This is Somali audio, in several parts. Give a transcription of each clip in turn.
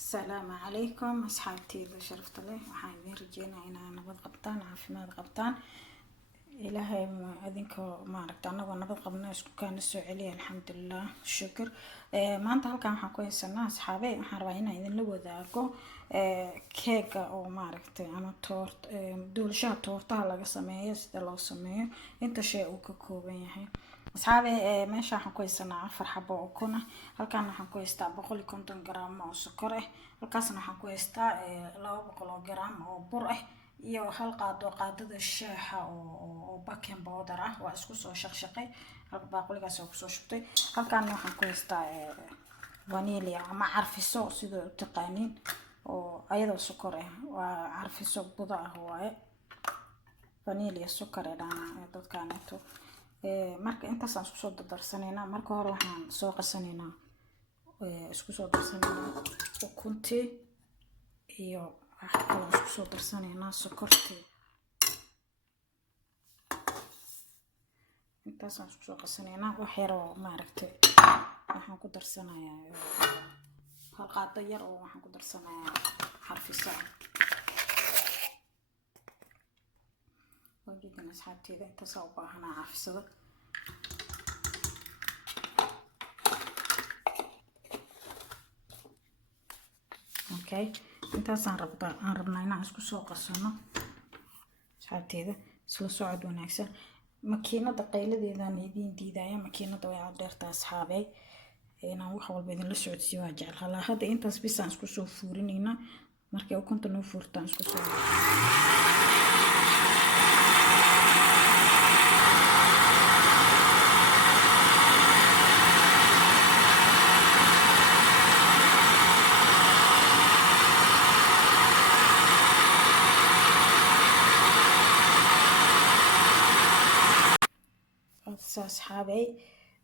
السلام عليكم أصحابتي إذا شرفت له وحايدين رجينا إنا نبض قبطان عافماد قبطان إلهي أذنك ما عرفت أنا ونبض قبنا كان السعودية الحمد لله الشكر ما أنت هالكام حكوي سنة أصحابي حربينا إذن لو ذاكو كيك أو ما عرفت أنا تورت دول شهر تورتها لقى سمية سيدا لو سمية أنت شيء وكوكوبين يحي أصحابي meesha waxaan ku haysanaa 4 xabo oo kuna halkaan waxaan ku haystaa 150 gram oo sokor ah halkaasna waxaan ku haystaa 200 gram oo bur ah iyo hal qaadada shaaha oo baking powder ah waa isku soo shaqshaqay hal baaquligaas oo ku soo shubtay halkaan waxaan ku haystaa vanilla ama carfiso sidoo taqaaniin oo ayadoo sokor ah waa carfiso buda ah waaye vanilla sokor ee dadkaan inta marka intaas aan isku soo darsanayna marka hore waxaan soo qasanayna isku soo darsanayna ukunti iyo waxaan isku soo darsanayna sokorti intaas aan isku soo qasanayna wax yar oo ma aragtay waxaan ku darsanayaa hal qaado yar oo waxaan ku darsanayaa xarfisa وجدنا أصحابتي إذا تصوبوا هنا عفصة أوكي أنت ربنا هنا أسكو سوق السنة أصحابتي إذا سلسوا عدونا أكثر ماكينة دقيلة إذا نيدين ديدايا ماكينة دويا ديرتا أصحابي هنا وحول بيدن لسعود سواجع هلا هذا أنت سبيسان أسكو سو فورين هنا markay u kunta noo furtaan isku soo أصحابي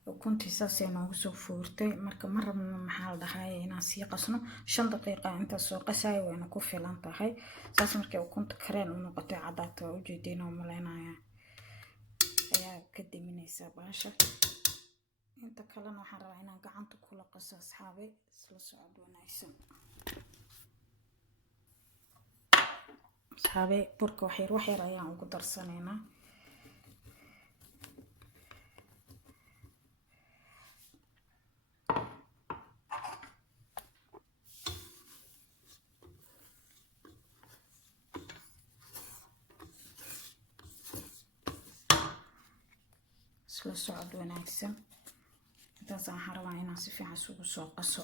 وكنت ساسي نوغ سو فورتي marka ma rabno maxaa la dhahay inaan sii qasno 5 daqiiqo inta soo qasay wayna ku filan tahay saas markay ukunta kareen u noqotay cadaata u jeedina u maleynaya ayaa ka diminaysa baasha inta kalena waxaan rabaa inaan gacanta kula qaso asxaabi isla socod wanaagsan asxaabi burka wax yar ayaan ugu darsanaynaa isla socod wanaagsan intaas aan rabaa inaan si fiican isugu soo qaso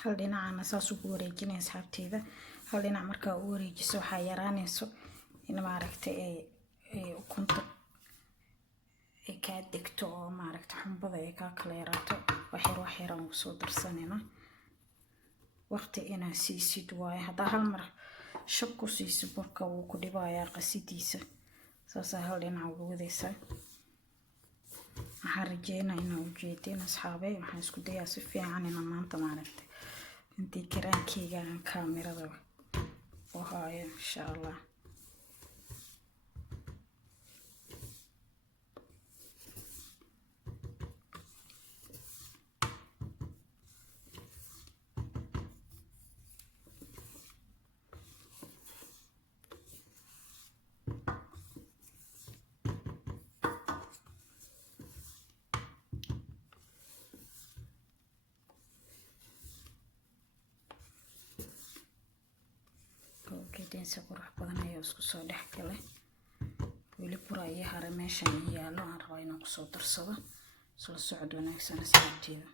hal dhinacana saas ugu wareejinay asxaabteyda hal dhinac markaa u wareejiso waxaa yaraanayso in maaragtay ay ukunta ay kaa degto oo maaragtay xunbada ay kaa kala yaraato wax yar aan ugu soo darsanayna waqti inaa siisid waaye haddaa hal mar shab ku siiso burka wuu ku dhibayaa qasidiisa saasa hal dhinac ugu wadaysaa waxaan rajeynaa inaa ujeedin asxaabay waxaan isku dayaa si fiican inaan maanta maaragtay intii karaankeyga aan kaamirada u haayo insha allah كدين سقرح بدن ayaa isku soo dhex galay wili bur ay hare meeshan yaalo aan rabaa inaan ku soo darsado soo socod wanaagsan asxaabteeda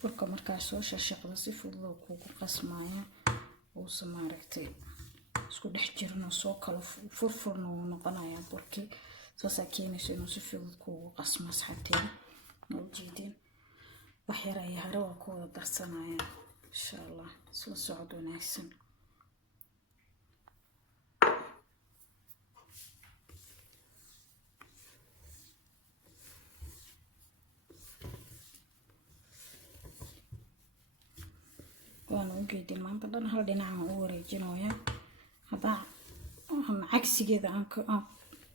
burka markaa soo shaqshaqdo si fudud oo kugu qasmaya oo samaaragtay isku dhex jirno soo kala furfurno uu noqonayaa burkii saasaa keenaysa inuu si fudud kuugu qasmo asxaabteeda ma ujeedin wax yar ay hare waa ku wada darsanaya insha allah isla socod wanaagsan waan ujeedin maanta dhan hal dhinaca u wareejinaya haddaan cagsigeeda aan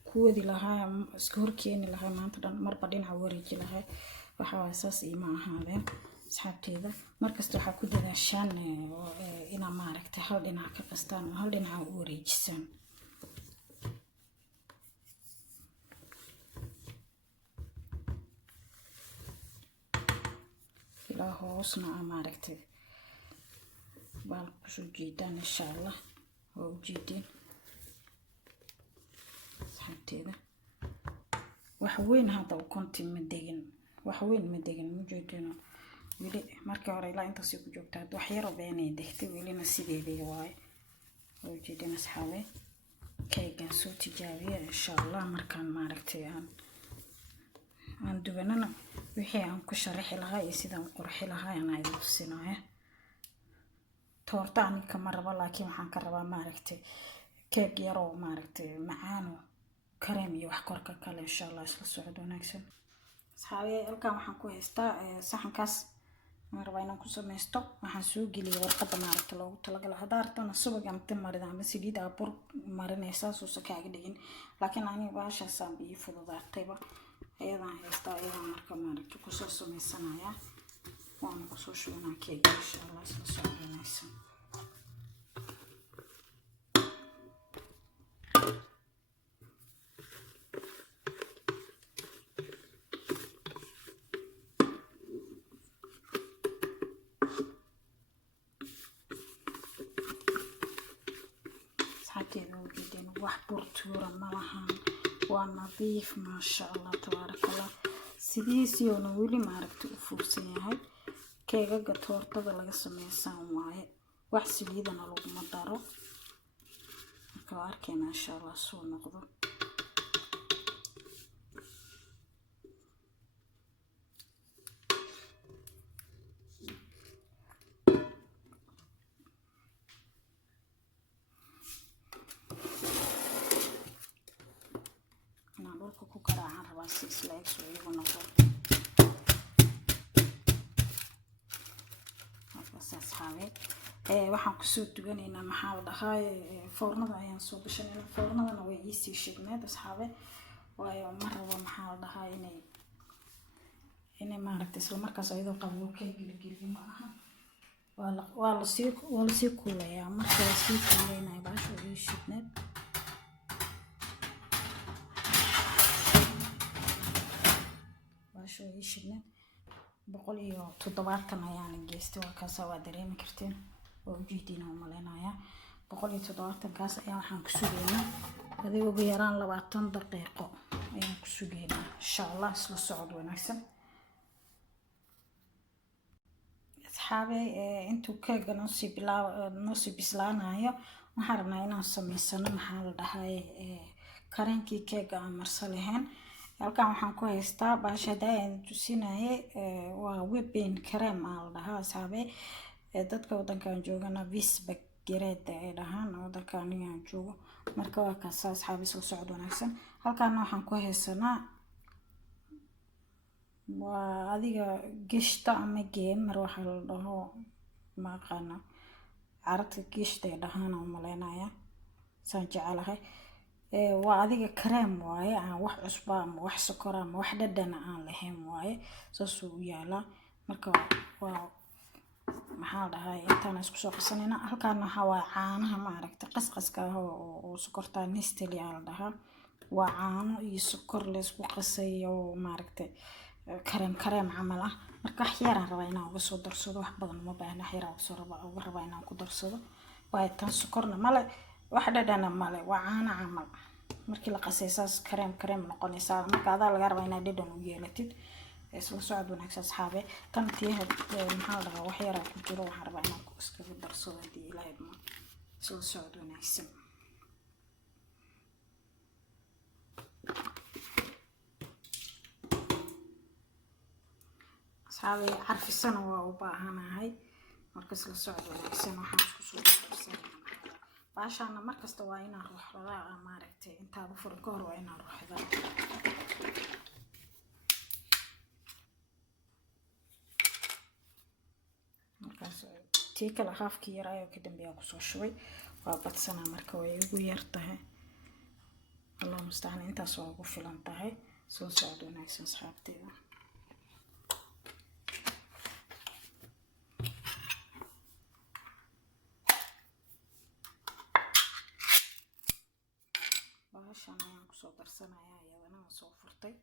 ku wadi lahaa iska horkeeni lahaa maanta dhan marba dhinaca u wareeji lahaa waxaa waay saas iima ahaadeen asxaabteeda markasta waxaa ku dadaashaan inaa maaragtay hal dhinac ka qastaan oo hal dhinaca u wareejisaan ilaa hoosna aa maaragtay baal kusoo jeedaan insha allah waa ujeedeen asxaabteeda wax weyn hadda ukunti ma degin wax weyn ma degin ma jeedino weli markii hore ilaa intaasay ku joogtaa wax yaro beenay degtay welina sideedii waaye waa ujeedeen asxaabe keegaan soo tijaabiya insha allah markaan maaragtay aan dubanana wixii aan ku sharaxi lahaa iyo sidaan u qurxi lahaa anaa idin tusinaya toorta aniga ma rabo laakiin waxaan ka rabaa maaragtay keeg yaroo maaragtay macaano kareem iyo wax korka kale insha allah isla socod wanaagsan asxaabe halkan waxaan ku haystaa saxankaas aan rabaa inaan ku samaysto waxaan soo geliyay warqadda maaragtay loogu talagalay haddaa rabtana subag amti marida ama saliid aa bur marinaysaa suusa kaaga dhigin laakiin aniga baashaasaan bii fududaatayba ayadaan haystaa ayadaan marka maaragtay kusoo samaysanaya waana kusoo shubanaa keega insha allah isla socod wanaagsan asxaabteeda ujeedeen wax burtuura malahan waa nadiif maasha allah tabaarakallah sidiisiyoona weli maaragtay u fuursan yahay keegaga toortada laga sameysaan waaye wax saliidana laguma daro marka waa arkayna insha allah soo noqdo inaan dhulka ku garaacaan rabaa si isla eg soo iyagu noqdo asxaabe waxaan kusoo duganaynaa maxaa la dhahaa foornada ayaan soo gashanayna foornadana way iisii shidneed asxaabe waayo ma rabo maxaa la dhahaa inay maaragtay isla markaas ayadoo qabo ka gilgiliyo ma aha waa lasii kuulayaa marka lasii kuuleynaya baasha ii shidneed baasha ii shidneed 170 ayaan geystay waa kaas waa dareemi karteen waa ujeedina u maleynaya 170 kaas ayaa waxaan ku sugeynaa adiga ugu yaraan 20 daqiiqo ayaan ku sugeynaa insha allah isla socod wanaagsan asxaabe intuu keega noo sii bislaanayo waxaan rabnaa inaan samaysano maxaa la dhahay kareenkii keega aan marsa lahayn halkan waxaan ku haystaa baasha daayaan tusinayay waa whipping cream aa la dhahaa asxaabe dadka wadankan joogana visbag gareeda ay dhahaan wadankan aan joogo marka waa kaas asxaabe soo socod wanaagsan halkan waxaan ku haysanaa waa adiga gishta ama geemar waxa la dhaho ma aqaana carabta gishta ay dhahaan oo maleynaya saan jecelahay waa adiga cream waaye aan wax cusba ama wax sokor ama wax dhadhan aan lahayn waaye saas uu yaalaa marka waa maxaa la dhahay intaan isku soo qasanayna halkaan waxa waa caanaha maaragtay qasqaska oo sokorta Nestle aa la dhahaa waa caano iyo sokor la isku qasay oo maaragtay kareem camal ah marka wax yar aan rabaa inaan uga soo darsado wax badan uma baahna wax yar aan uga rabaa inaan ku darsado waa tan sokorna male wax dhadhan male waa caano camal markii la qasay saas kareem noqonaysa marka adaa laga rabaa inaad dhadhan u yeelatid isla socod wanaagsan asxaabe tan tiyaha maxaa la dhahaa wax yar ku jiro waxaan rabaa inaan iskaga darsado hadii ilaahay ma isla socod wanaagsan asxaabi carfisana waa u baahanahay markas la socdo wanaagsan waxaan isku soo darsanaa baashana markasta waa inaan ruuxdaa maaragtay intaad furin ka hor waa inaan ruuxdaa markaas tii kale haafkii yar ayuu ka dambeeyaa kusoo shubay waa badsanaa marka way ugu yar tahay allah musta'aan intaas waa ugu filan tahay soo socdo wanaagsan asxaabteeda baashan ayaan kusoo darsanayaa iyadana waan soo furtay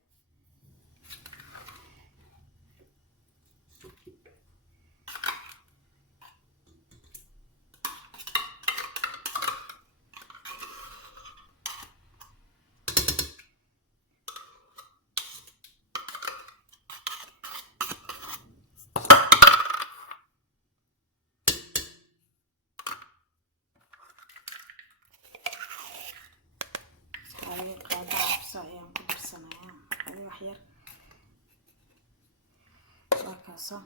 qaada cabsa ayaan ku darsanayaa wax yar waa kaasa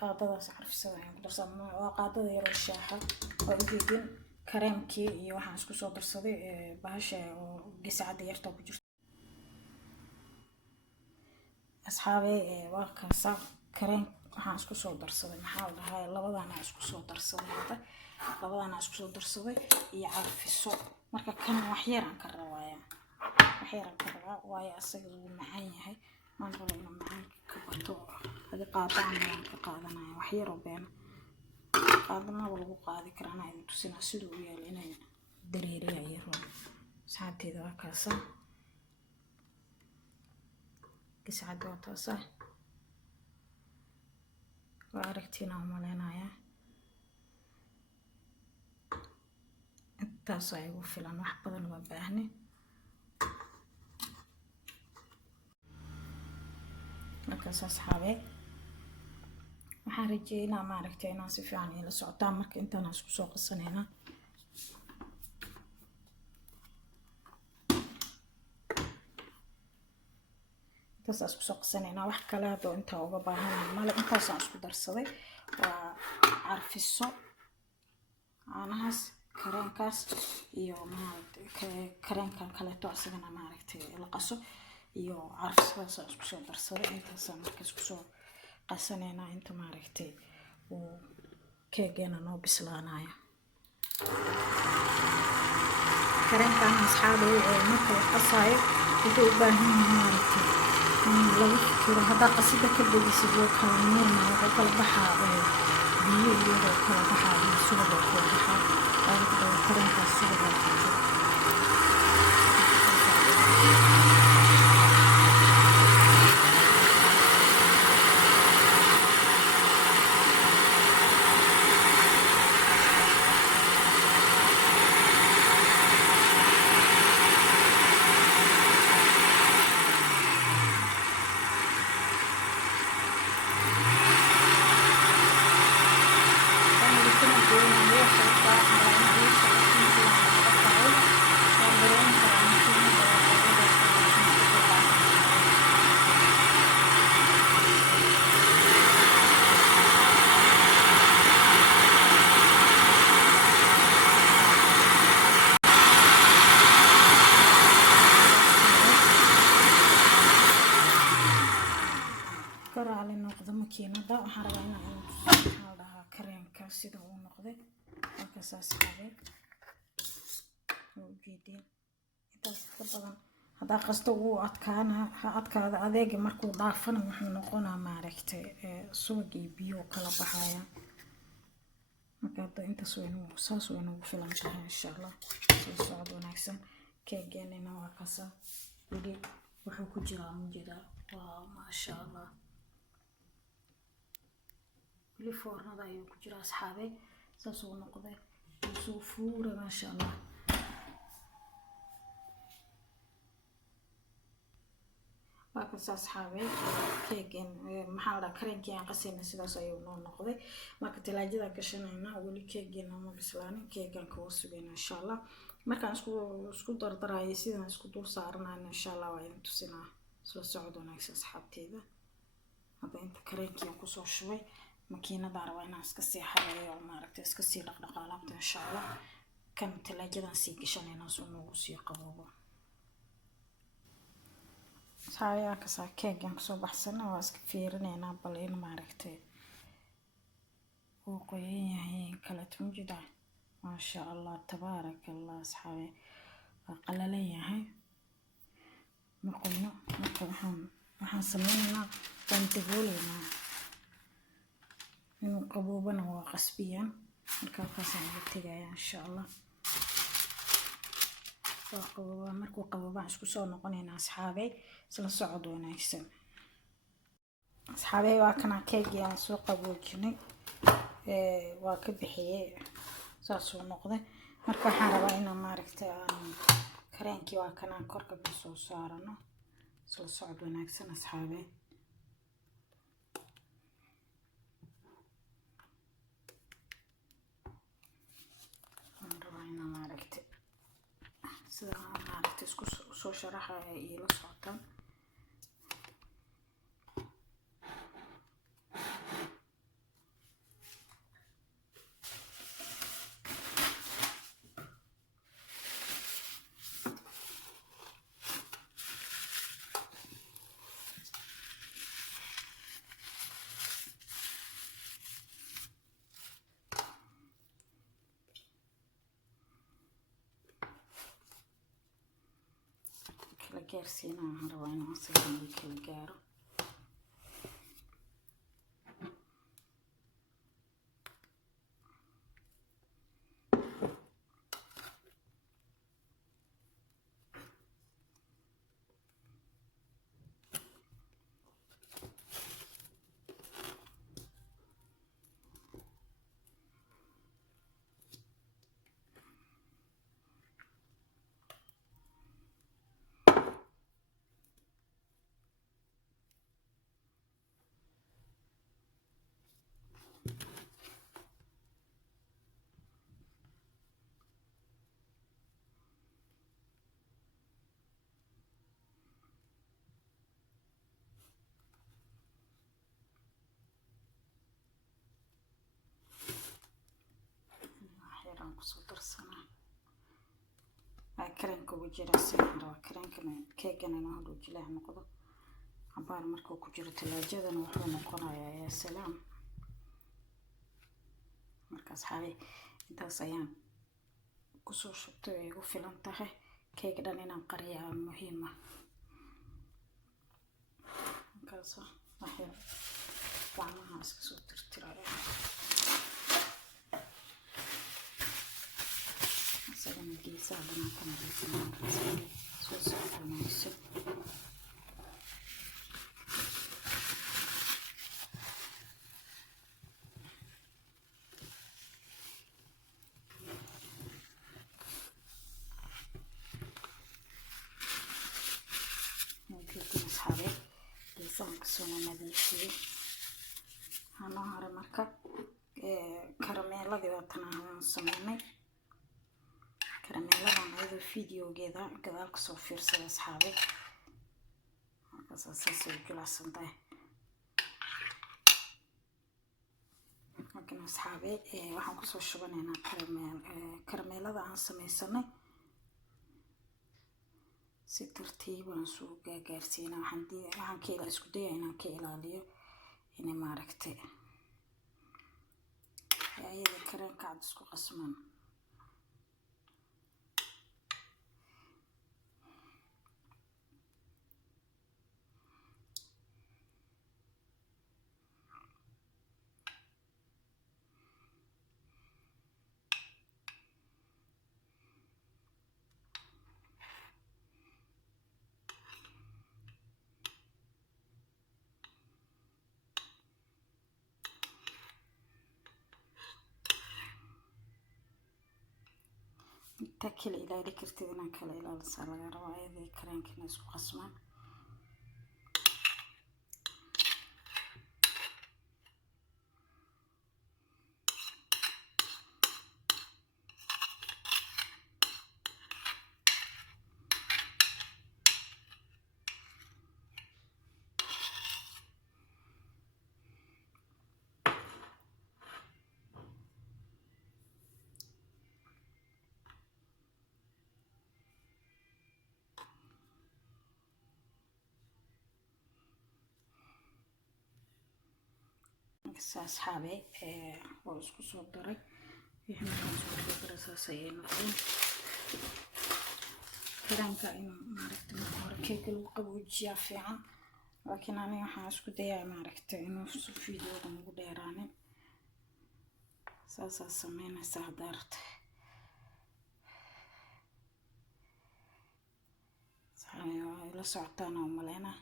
qaadadaas carfisada ayaan ku darsanaa waa qaadada yar oo shaaxa oo ujeedin kareemkii iyo waxaan isku soo darsaday bahasha oo gasacada yarta ku jirta asxaabe waa kaasa kareem waxaan isku soo darsaday maxaa la dhahaa labadana isku soo darsaday hadda labadana isku soo darsaday iyo carfiso marka kan wax yar aan ka rabaa waayo asaga uu macaan yahay maan rabo inuu macaan ka bato hadi qaadaan aan ka qaadanayo wax yar oo been qaadana lagu qaadi karaa inuu tusina sidoo u yaal inay dareeriya yaro saacadteeda waa kaasa gasacad waa taasa waa aragtiina u maleynayaa intaas ay ugu filan wax badan waa baahne markaas asxaabe waxaan rajeynaa maaragtay inaan si fiican ila socotaan marka intaan isku soo qasanayna intaas isku soo qasanayna wax kale hadoo inta uga baahan male intaas aan isku darsaday waa carfiso caanahaas kareemkaas iyo maaragtay kareemkan kaleeto asagana maaragtay la qaso iyo carfisadaas aan isku soo darsaday intaas markaas isku soo qasanayna inta maaragtay uu keegana noo bislaanayo kareemkan asxaabe marka la qasayo wuxuu u baahan yahay maaragtay lagu fikiro haddaa qasida ka badisid wuu kala miirmaa wuxuu kala baxaa biyo iyadoo kala baxaa iyo subag oo kala baxaa waa kareemkaas subag oo kala baxaa على النقطة مكينة waxaan rabaa inaan maxaa dhahaa kareenka sida uu noqday halkaas asxaabeed oo jeedin intaas ka badan hadaa qasto uu adkaada adeega markuu dhaafana wuxuu noqonaa maaragtay subag iyo biyo kala baxaya marka intaas saas way nagu filan tahay insha Allah soo socod wanaagsan keegeenina waa kaasa weli wuxuu ku jiraa mujida waa maasha Allah لفورنا ذا يوكجرا أصحابي ساسو نقضي وصوفورة ما شاء الله باكس أصحابي كيكين محاولة كرينكي عن قسيمة سلاسة يونون نقضي ماك تلاجي ذا كشنا ولي كيكين ما بسلاني كيكين كوسبين إن شاء الله ما كان سكو دردراي سيدنا سكو دور صارنا إن شاء الله وين تسنا سو سعودنا إكس أصحابتي ذا hadda inta kareenkii aan kusoo shubay makiinada rabaa inaan iska sii xareeyo maaragtay iska sii dhaqdhaqaalaabta insha allah. kan talaajadan sii gashanayna soo noogu sii qaboobo. saaya ka saa keegan kusoo baxsana waa iska fiirinaynaa bal in maaragtay uu qoyan yahay kala tunjida. maasha allah tabaarakallah asxaabi waa qalalan yahay ma qoyno. marka waxaan sameynaynaa waan dabooleynaa inuu qaboobana waa qasbiyan. marka halkaasaan uga tegaya insha allah. waa qabooba markuu qaboobaan isku soo noqonaynaa asxaabey. isla socod wanaagsan asxaabey. waa kana keegii aan soo qaboojinay waa ka bixiyey saasuu noqday. marka waxaan rabaa inaan maaragtay aan kareenkii waa kanaan korka ka soo saarano. isla socod wanaagsan asxaabey. waan rabaa inaan maaragtay sida aan maaragtay isku soo sharaxaya iyo la socotaan. kala gaarsiina aan rabaa inaan asagan kala gaaro. waxaan kusoo darsanaa kareenka ugu jira sidaan rabaa kareenkana keegana inuu hadhow jilaac noqdo. cabaar markuu ku jiro talaajadana wuxuu noqonayaa yaa salaam. markaas xaabay intaas ayaan kusoo shubtay ay igu filan tahay. keeg dhan inaan qariyaa muhiim ah. markaas waxay gacmaha iska soo tirtiraya. asagana geesaha dhanaan ka nadiifinaa soo socdanayso. geesahan kasoo nadiifiyey. waxaa noo haray marka karameeladii waatan aan sameynay. karameeladan ayadoo videogeeda gadaal kasoo fiirsada asxaabay. markaas saasay jilacsan tahay. laakiin asxaabay waxaan kusoo shubanaynaa karameelada aan sameysanay. si tartiib aan soo gaarsiinaa. waxaan ka isku dayaa inaan ka ilaaliyo inay maaragtay ayada kareenka cad isku qasmaan. inta kala ilaali kartid inaan kala ilaalisaa laga rabaa ayadii kareenkina isku qasmaan. asxaabe oo isku soo daray wixii markaan soo daray saas ayay noqdeen. kareemka in maaragtay marka hore keega lagu qaboojiyaa fiican, laakiin aniga waxaan isku dayaa maaragtay inuu videoga ugu dheeraanin. saasaa sameynaysaa haddaa rabta. waa ila socotaan oo maleynaa.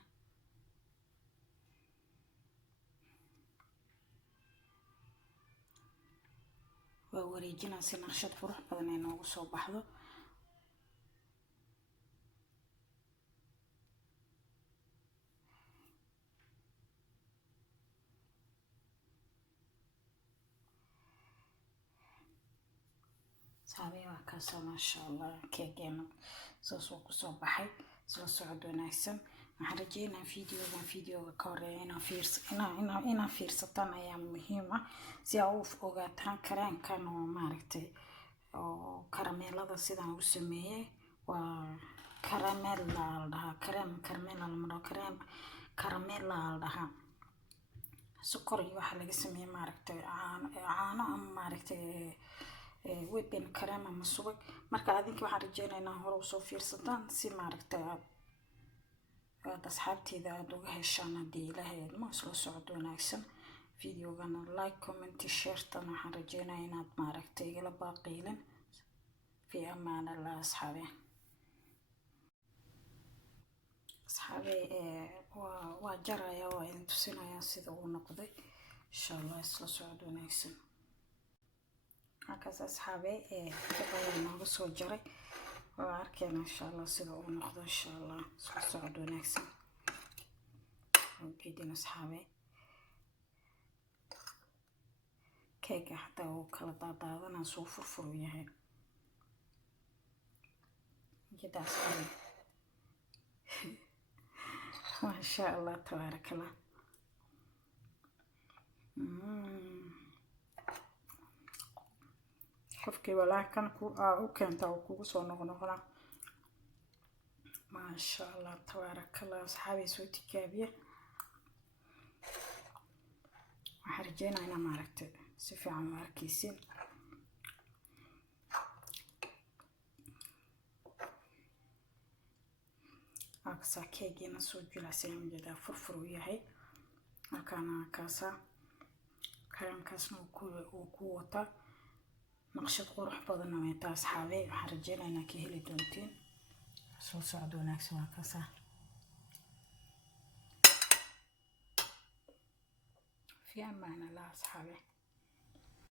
waa wareejinaa si naqshad qurux badan ay noogu soo baxdo. saabay waa kaasoo maasha allah keegeena saas oo kusoo baxay. isla socod wanaagsan. waxaan rajeynaa videoga ka horeeya inaa fiirsataan ayaa muhiim ah si aa u ogaataan kareemkan oo maaragtay oo karameelada sidaan u sameeyay. waa karameel la dhahaa, karameel la dhahaa. sokor iyo waxa laga sameeyay maaragtay caano ama maaragtay whipping cream ama subag. marka adinka waxaan rajeynaynaa hore usoo fiirsataan si maaragtay aad asxaabteeda aad uga heshaan haddii ilaahay idmo. isla socod wanaagsan. videogana like, comment, share tan waxaan rajeynayaa inaad maaragtay igala baaqiilin. fi amaan allah asxaabe. waa jaraya waa idin tusinayaa sida uu noqday insha allah. isla socod wanaagsan. halkaas asxaabe kabayaa nooga soo jaray. waa arkayna insha allah sida uu noqdo insha allah. isla socod wanaagsan. ujeedin asxaabe keega xataa uu kala daadaadanaa soo furfuru yahay. ujeeda asxaabe maasha allah tabaarakallah. qofkii walaa kan u keenta uu kugu soo noqnoqona. maasha allah tabaarakallah. asxaabi soo tijaabiya. waxaan rajeynaa inaa maaragtay si fiican u arkaysin. halkaasaa keegiina soo jilacsay ujeedaa furfur u yahay. halkaana halkaasaa kareemkaasna uu ku wataa naqshad qurux badan oo inta asxaabe. waxaan rajeynaynaa ka heli doontiin. soo socod wanaagsan. waa kaasaa fi amaan allah asxaabe.